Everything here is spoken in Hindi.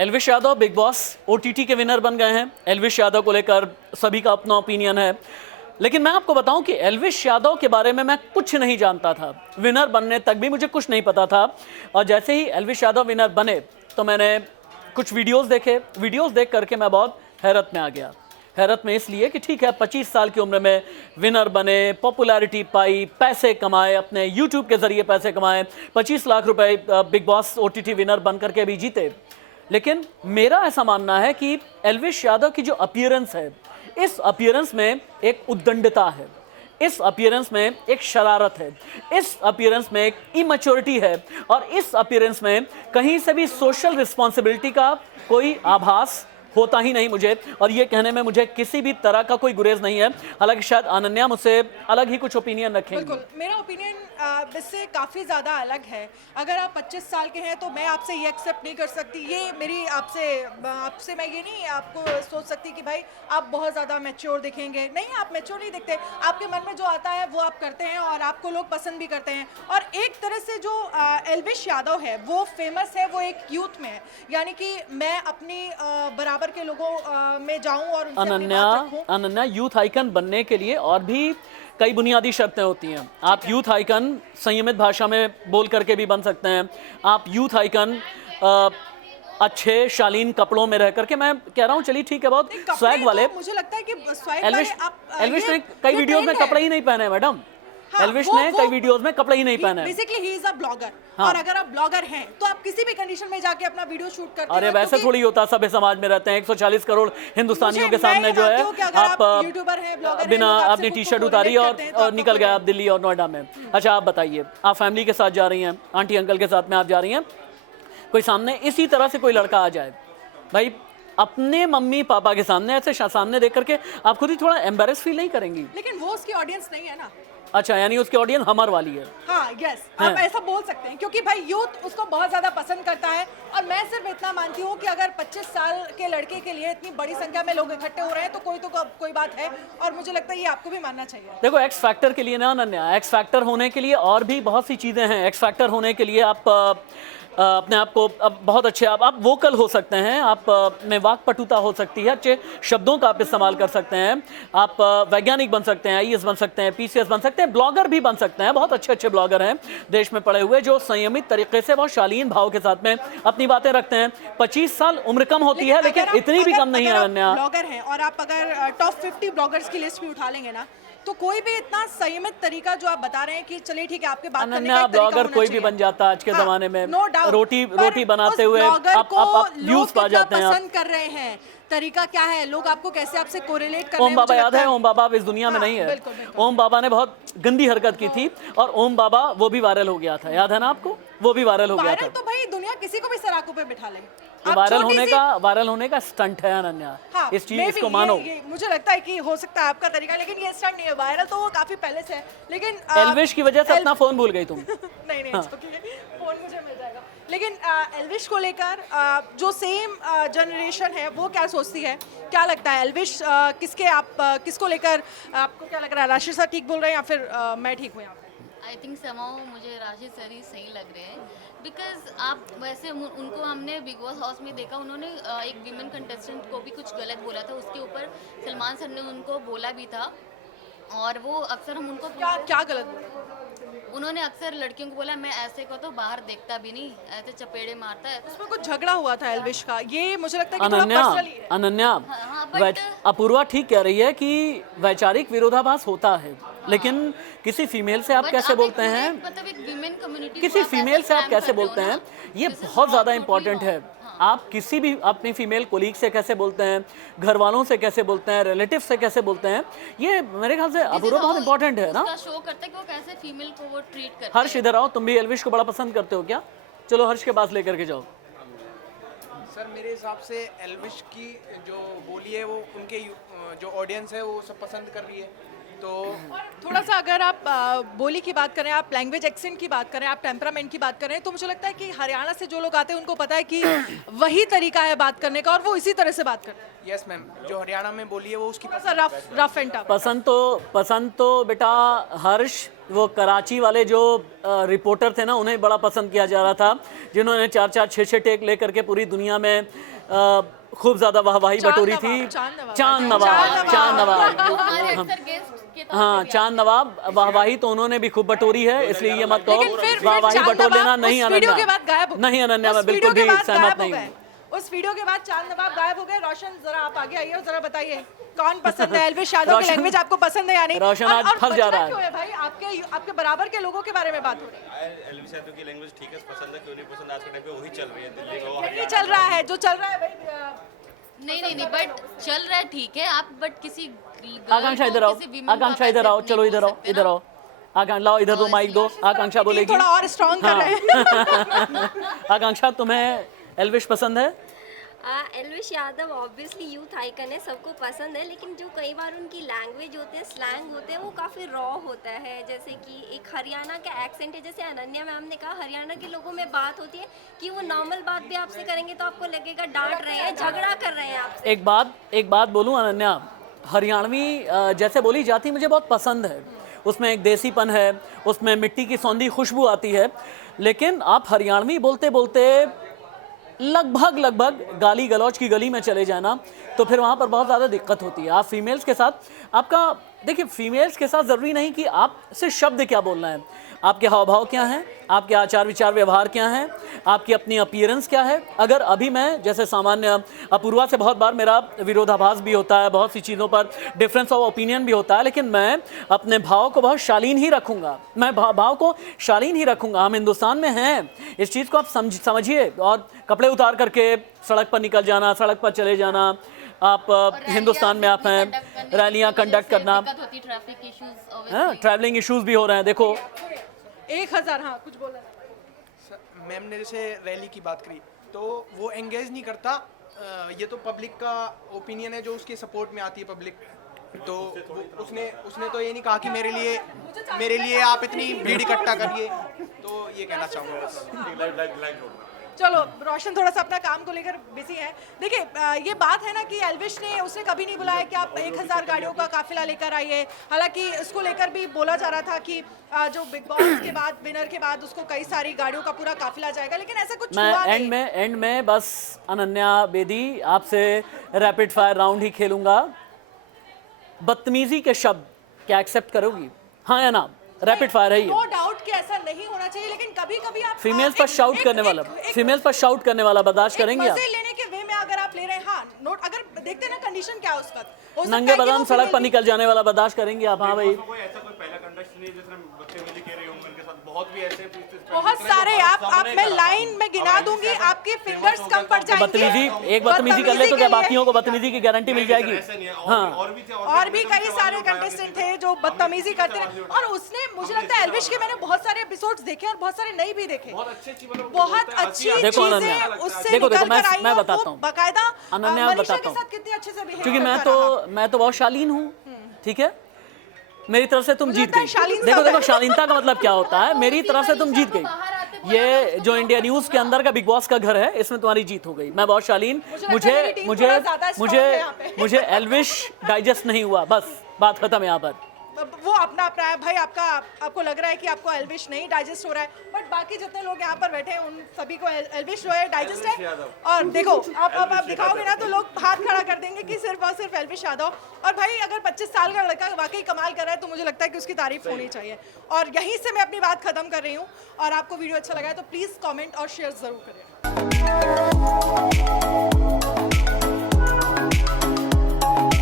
Elvish Yadav big boss OTT के विनर बन गए हैं। एल्विश यादव को लेकर सभी का अपना ओपिनियन है, लेकिन मैं आपको बताऊं कि एल्विश यादव के बारे में मैं कुछ नहीं जानता था। विनर बनने तक भी मुझे कुछ नहीं पता था, और जैसे ही एल्विश यादव विनर बने तो मैंने कुछ वीडियोस देखे। वीडियोस देख करके मैं बहुत हैरत में आ गया। हैरत में इसलिए कि ठीक है, 25 साल की उम्र में विनर बने, पॉपुलैरिटी पाई, पैसे कमाए, अपने यूट्यूब के जरिए पैसे कमाए, 25 लाख रुपए बिग बॉस ओटीटी विनर बन करके भी जीते। लेकिन मेरा ऐसा मानना है कि एल्विश यादव की जो अपीयरेंस है, इस अपीयरेंस में एक उद्दंडता है, इस अपीयरेंस में एक शरारत है, इस अपीयरेंस में एक इमैच्योरिटी है, और इस अपीयरेंस में कहीं से भी सोशल रिस्पॉन्सिबिलिटी का कोई आभास होता ही नहीं मुझे। और ये कहने में मुझे किसी भी तरह का कोई गुरेज नहीं है, हालांकि शायद अनन्या मुझसे अलग ही कुछ ओपिनियन रखेंगे। बिल्कुल, मेरा ओपिनियन इससे काफ़ी ज़्यादा अलग है। अगर आप 25 साल के हैं तो मैं आपसे ये एक्सेप्ट नहीं कर सकती, ये मेरी आपसे मैं ये नहीं आपको सोच सकती कि भाई आप बहुत ज़्यादा मैच्योर दिखेंगे। नहीं, आप मैच्योर नहीं दिखते, आपके मन में जो आता है वो आप करते हैं और आपको लोग पसंद भी करते हैं। और एक तरह से जो एल्विश यादव है वो फेमस है, वो एक यूथ में है, यानी कि मैं अपनी बराबर के लोगों में जाऊं और उनसे अपनी बात रखूं। अनन्या, यूथ आइकन बनने के लिए और भी कई बुनियादी शर्तें होती हैं। आप यूथ आइकन संयमित भाषा में बोल करके भी बन सकते हैं। आप यूथ आइकन अच्छे शालीन कपड़ों में रह करके, मैं कह रहा हूँ चलिए ठीक है, बहुत स्वैग वाले। तो मुझे लगता है कि स्वैग एल्विश वाले आप एल्विश ने कई वीडियोस में कपड़े ही नहीं पहने हैं मैडम। हाँ, एल्विश ने कई वीडियोस में कपड़े ही नहीं पहने हैं। Basically he is a blogger. हाँ। और अगर आप ब्लॉगर हैं तो आप किसी भी कंडीशन में जाके अपना वीडियो शूट करते हैं। अरे वैसे थोड़ी होता, सभ्य समाज में रहते हैं, 140 करोड़ हिंदुस्तानियों के सामने जो है आप यूट्यूबर हैं, ब्लॉगर हैं, बिना लोग आपसे अपनी खुद टी को शर्ट उतारी correlate करते हैं, तो और आपको निकल गए कोई- आप दिल्ली और नोएडा में। अच्छा आप बताइए, आप फैमिली के साथ जा रही हैं, आंटी अंकल के साथ में आप जा रही हैं, कोई सामने इसी तरह से कोई लड़का आ जाए, भाई अपने मम्मी पापा के सामने ऐसे सामने देख करके आप खुद ही थोड़ा एम्बेरस फील नहीं करेंगी? लेकिन वो उसकी ऑडियंस नहीं है ना। अच्छा, यानी उसकी ऑडियंस हमर वाली है। हाँ, यस, आप ऐसा बोल सकते हैं, क्योंकि भाई यूथ उसको बहुत ज़्यादा पसंद करता है। और मैं सिर्फ इतना मानती हूँ कि अगर 25 साल के लड़के के लिए इतनी बड़ी संख्या में लोग इकट्ठे हो रहे हैं तो कोई बात है, और मुझे लगता है ये आपको भी मानना चाहिए। देखो, एक्स फैक्टर के लिए ना अनन्या, एक्स फैक्टर होने के लिए और भी बहुत सी चीज़ें हैं। एक्स फैक्टर होने के लिए आप अपने आप को अब बहुत अच्छे आप वोकल हो सकते हैं, आप में वाक्पटुता हो सकती है, अच्छे शब्दों का आप इस्तेमाल कर सकते हैं, आप वैज्ञानिक बन सकते हैं, आईएएस बन सकते हैं, पीसीएस बन सकते हैं, ब्लॉगर भी बन सकते हैं। बहुत अच्छे अच्छे ब्लॉगर हैं देश में पड़े हुए, जो संयमित तरीके से बहुत शालीन भाव के साथ में अपनी बातें रखते हैं। 25 साल उम्र कम होती है, लेकिन इतनी भी कम नहीं है अनन्या। ब्लॉगर हैं और आप अगर टॉप 50 ब्लॉगर्स की लिस्ट भी उठा लेंगे ना, तो कोई भी इतना संयमित तरीका जो आप बता रहे हैं कि चलिए ठीक है, आपके बात करने का अनन्या, एक तरीका ब्लॉगर होना कोई भी चाहिए। बन जाता है आज के जमाने में। नो डाउट, रोटी बनाते हुए आप व्यूज पा जाते हैं। पसंद कर रहे हैं, तरीका क्या है, लोग आपको कैसे आपसे कोरिलेट कर रहे हैं। ओम बाबा याद है? ओम बाबा अब इस दुनिया में नहीं है। बिल्कुल, बिल्कुल। ओम बाबा ने बहुत गंदी हरकत की थी, और ओम बाबा वो भी वायरल हो गया था, याद है ना आपको? वो भी वायरल हो गया था। वायरल तो भाई दुनिया किसी को भी सराकों पे बिठा ले। ये वायरल होने का स्टंट है अनन्या। हाँ, इस चीज को मानो। ये मुझे लगता है कि हो सकता है आपका तरीका, लेकिन ये स्टंट नहीं है। वायरल तो वो काफी पहले से है, लेकिन एल्विश की वजह से अपना फोन भूल गई तुम। नहीं, फोन मुझे मिल जाएगा। लेकिन एल्विश को लेकर जो सेम जनरेशन है वो क्या सोचती है, क्या लगता है एल्विश किसको लेकर आपको क्या लग रहा है? राशि सर ठीक बोल रहे हैं या फिर मैं ठीक हूँ यहाँ पे? आई थिंक समाओ मुझे राशि सर ही सही लग रहे हैं, बिकॉज आप वैसे उनको हमने बिग बॉस हाउस में देखा, उन्होंने एक वीमेन कंटेस्टेंट को भी कुछ गलत बोला था, उसके ऊपर सलमान सर ने उनको बोला भी था, और वो अक्सर हम उनको क्या गलत बोला? उन्होंने अक्सर लड़कियों को बोला मैं ऐसे को तो बाहर देखता भी नहीं, ऐसे चपेड़े मारता है। उसमें कुछ झगड़ा हुआ था एल्विश का, ये मुझे लगता है कि थोड़ा पर्सनल ही है। अनन्या, but- अपूर्वा ठीक कह रही है कि वैचारिक विरोधाभास होता है, लेकिन किसी फीमेल से आप But कैसे आप बोलते एक हैं, मतलब एक विमेन कम्युनिटी किसी फीमेल से आप कैसे बोलते हैं, ये बहुत ज़्यादा इंपॉर्टेंट है। आप किसी भी अपनी फीमेल कोलीग से कैसे बोलते हैं, घर वालों से कैसे बोलते हैं, रिलेटिव से कैसे बोलते हैं, ये मेरे ख्याल से अपूर्वा बहुत इंपॉर्टेंट है ना। शो करता है कि वो कैसे फीमेल को वो ट्रीट करते हैं। हर्ष इधर आओ, तुम भी एल्विश को बड़ा पसंद करते हो क्या? चलो हर्ष के पास लेकर के जाओ। सर मेरे हिसाब से एल्विश की जो बोली है वो उनके जो ऑडियंस है वो सब पसंद कर रही है, तो थोड़ा सा अगर आप बोली की बात करें, आप लैंग्वेज एक्सेंट की बात करें, आप टेम्परामेंट की बात करें, तो मुझे लगता है कि हरियाणा से जो लोग आते हैं उनको पता है कि वही तरीका है बात करने का और वो इसी तरह से बात करते हैं। यस मैम, जो हरियाणा में बोली है वो उसकी थोड़ा सा रफ एंड टफ। पसंद तो बेटा हर्ष, वो कराची वाले जो रिपोर्टर थे ना, उन्हें बड़ा पसंद किया जा रहा था, जिन्होंने 4-4, 6-6 टेक लेकर के पूरी दुनिया में खूब ज्यादा वाहवाही बटोरी थी। चांद नवाब वो हमारे अक्सर गेस्ट के तौर हाँ, चांद नवाब वाहवाही तो उन्होंने भी खूब बटोरी है, इसलिए ये मत कहो लेकिन फिर वाहवाही चांद बटोर लेना। नवाब नहीं उस वीडियो अनन्या, के बाद गायब हो गए। नहीं अनन्या, मैं उस बिल्कुल वीडियो के भी बाद सहमत गायब हो नहीं गए। हूँ। उस वीडियो के बाद चांद नवाब गायब हो गए। रोशन जरा आप आगे आइए और जरा बताइए कौन पसंद है, एल्विश यादव की रोशन- लैंग्वेज आपको पसंद है या नहीं? रोशन आज और फंस जा बचना रहा है। क्यों है भाई? आपके बराबर के लोगों के बारे में बात हो रही है। एल्विश यादव की लैंग्वेज ठीक है, पसंद है, क्यों नहीं पसंद, आज के टाइम पे वही चल रही है दिल्ली का। यही चल रहा है जो चल रहा है भाई। नहीं, बट चल रहा है ठीक है। आप बट किसी आकांक्षा इधर आओ, आकांक्षा इधर आओ, चलो इधर आओ, इधर आओ। आकांक्षा लाओ इधर, दो माइक दो, आकांक्षा बोलेगी। थोड़ा और स्ट्रॉन्ग कर रहे हैं। आकांक्षा, तुम्हें एल्विश पसंद है? Elvish Yadav obviously youth icon है, सबको पसंद है, लेकिन जो कई बार उनकी लैंग्वेज होते हैं, स्लैंग होते हैं, वो काफ़ी रॉ होता है। जैसे कि एक हरियाणा का एक्सेंट है, जैसे अनन्या मैम ने कहा, हरियाणा के लोगों में बात होती है कि वो नॉर्मल बात भी आपसे करेंगे तो आपको लगेगा डांट रहे हैं, झगड़ा कर रहे हैं आपसे। एक बात बोलूं अनन्या, हरियाणवी जैसे बोली जाती मुझे बहुत पसंद है। उसमें एक देसीपन है, उसमें मिट्टी की सौंधी खुशबू आती है। लेकिन आप हरियाणवी बोलते बोलते लगभग गाली गलौज की गली में चले जाना, तो फिर वहाँ पर बहुत ज़्यादा दिक्कत होती है। आप फीमेल्स के साथ आपका, देखिए फीमेल्स के साथ ज़रूरी नहीं कि आपसे शब्द क्या बोलना है, आपके हाव भाव क्या हैं, आपके आचार विचार व्यवहार क्या हैं, आपकी अपनी अपीयरेंस क्या है। अगर अभी मैं जैसे सामान्य अपूर्वा से बहुत बार मेरा विरोधाभास भी होता है, बहुत सी चीज़ों पर डिफरेंस ऑफ ओपिनियन भी होता है, लेकिन मैं अपने भाव को बहुत शालीन ही रखूँगा, मैं भाव को शालीन ही रखूँगा। हम हिंदुस्तान में हैं, इस चीज़ को आप समझिए। और कपड़े उतार करके सड़क पर निकल जाना, सड़क पर चले जाना, आप हिंदुस्तान में आप हैं, रैलियाँ कंडक्ट करना, ट्रैफिक इश्यूज, हाँ, ट्रैवलिंग इश्यूज भी हो रहे हैं। देखो 1000, हाँ कुछ बोला। मैम ने जैसे रैली की बात करी, तो वो एंगेज नहीं करता। ये तो पब्लिक का ओपिनियन है जो उसके सपोर्ट में आती है पब्लिक। तो उसने तो ये नहीं कहा कि मेरे लिए आप इतनी भीड़ इकट्ठा करिए। तो ये कहना चाहूँगा। चलो, रोशन थोड़ा सा अपना काम को लेकर बिजी है। देखिए ये बात है ना कि एल्विश ने उसने कभी नहीं बुलाया कि आप 1000 गाड़ियों का काफिला लेकर आइए। हालांकि इसको लेकर भी बोला जा रहा था कि जो बिग बॉस के बाद, विनर के बाद उसको कई सारी गाड़ियों का पूरा काफिला जाएगा, लेकिन ऐसा कुछ हुआ नहीं। एंड में बस अनन्या बेदी आपसे रैपिड फायर राउंड ही खेलूंगा। बदतमीजी के शब्द क्या एक्सेप्ट करोगी, हाँ या ना? रैपिड फायर है ये। नो डाउट कि ऐसा नहीं होना चाहिए, लेकिन कभी-कभी आप फीमेल्स पर शाउट करने वाला, फीमेल्स पर शाउट करने वाला बर्दाश्त करेंगे आप? मजे लेने के वे में अगर आप ले रहे हैं, हाँ नोट, अगर देखते हैं ना कंडीशन क्या है उस वक्त, हो सकता नंगे है कि बदाम वो सड़क female पर निकल जाने वाला बर्दाश्त करेंगे आप? हाँ भाई, कोई ऐसा कोई पहला कंटेस्ट नहीं है जिसने बच्चे मिली कह रहे होंगे उनके साथ, बहुत भी ऐसे बहुत सारे आप मैं लाइन में गिना दूंगी, आपके फिंगर्स कम पड़ जाएंगे। बदतमीजी कर ले तो क्या बाकियों को बदतमीजी की गारंटी मिल जाएगी? हाँ, और भी कई सारे कंटेस्टेंट थे जो बदतमीजी करते रहे। और उसने, मुझे लगता है एल्विश के मैंने बहुत सारे एपिसोड्स देखे और बहुत सारे नहीं भी देखे। बहुत अच्छी देखो चीजें अनन्या, उससे देखो निकल कर आई मैं और बताता वो हूँ बाकायदा अनन्या, मनीषा बताता के हूँ, साथ कितने अच्छे से बिहेव क्योंकि करता रहा। मैं तो बहुत शालीन हूँ, ठीक है? मेरी तरफ से तुम जीत लगता है गई। शालीन देखो साहब देखो शालीनता का मतलब क्या होता है, मेरी तरफ से तुम जीत गई। ये जो इंडिया न्यूज के अंदर का बिग बॉस का घर है, इसमें तुम्हारी जीत हो गई। मैं बहुत शालीन, मुझे एल्विश डाइजेस्ट नहीं हुआ, बस बात खत्म यहाँ पर। वो अपना है भाई, आपको लग रहा है कि आपको एल्विश नहीं डाइजेस्ट हो रहा है, बट बाकी जितने लोग यहाँ पर बैठे हैं उन सभी को एल्विश जो है डाइजेस्ट है। और देखो आप दिखाओगे ना तो लोग हाथ खड़ा कर देंगे कि सिर्फ और सिर्फ एल्विश यादव। और भाई अगर 25 साल का लड़का वाकई कमाल कर रहा है तो मुझे लगता है कि उसकी तारीफ होनी चाहिए। और यहीं से मैं अपनी बात खत्म कर रही हूँ। और आपको वीडियो अच्छा लगा है तो प्लीज़ कॉमेंट और शेयर ज़रूर करें।